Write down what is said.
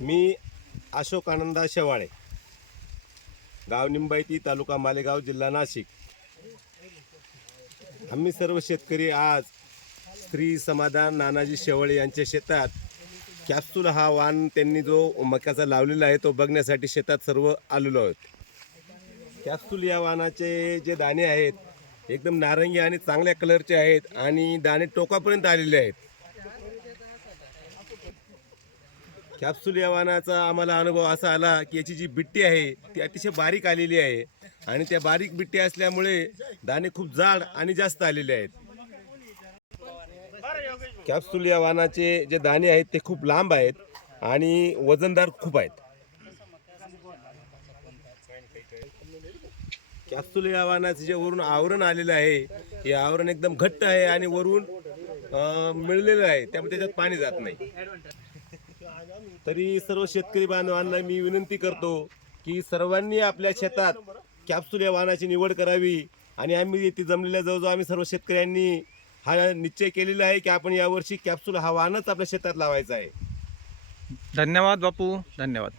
मी अशोक आनंदा शेवाळे, गाव निंबायती, तालुका मालेगाव, जिल्हा नाशिक। आम्ही सर्व शेतकरी आज श्री समाधान नानाजी शेवाळे यांच्या शेतात कॅप्सूल हा वाण त्यांनी जो मक्याचा लावलेला आहे तो बघण्यासाठी शेतात सर्व आलेलो आहोत। कॅप्सूल या वाणाचे जे दाणे आहेत एकदम नारंगी आणि चांगल्या कलरचे आहेत आणि दाणे टोकापर्यंत आलेले आहेत। कॅप्सूल या वाणाचा आम्हाला अनुभव असा आला की याची जी बिट्टी आहे ती अतिशय बारीक आलेली आहे आणि त्या बारीक बिट्टी असल्यामुळे दाणे खूप जाड आणि जास्त आलेले आहेत। कॅप्सूल या वाणाचे जे दाणे आहेत ते खूप लांब आहेत आणि वजनदार खूप आहेत। कॅप्सूल या वाणाचे जे वरून आवरण आलेलं आहे हे आवरण एकदम घट्ट आहे आणि वरून मिळलेलं आहे, त्यामुळे त्याच्यात पाणी जात नाही। तरी सर्व शेतकरी बांधवांना मी विनंती करतो की सर्वांनी आपल्या शेतात कॅप्सूल या वाणाची निवड करावी आणि आम्ही इथे जमलेल्या जवळजवळ आम्ही सर्व शेतकऱ्यांनी हा निश्चय केलेला आहे की आपण यावर्षी कॅप्सूल हा वाणच आपल्या शेतात लावायचा आहे। धन्यवाद बापू, धन्यवाद।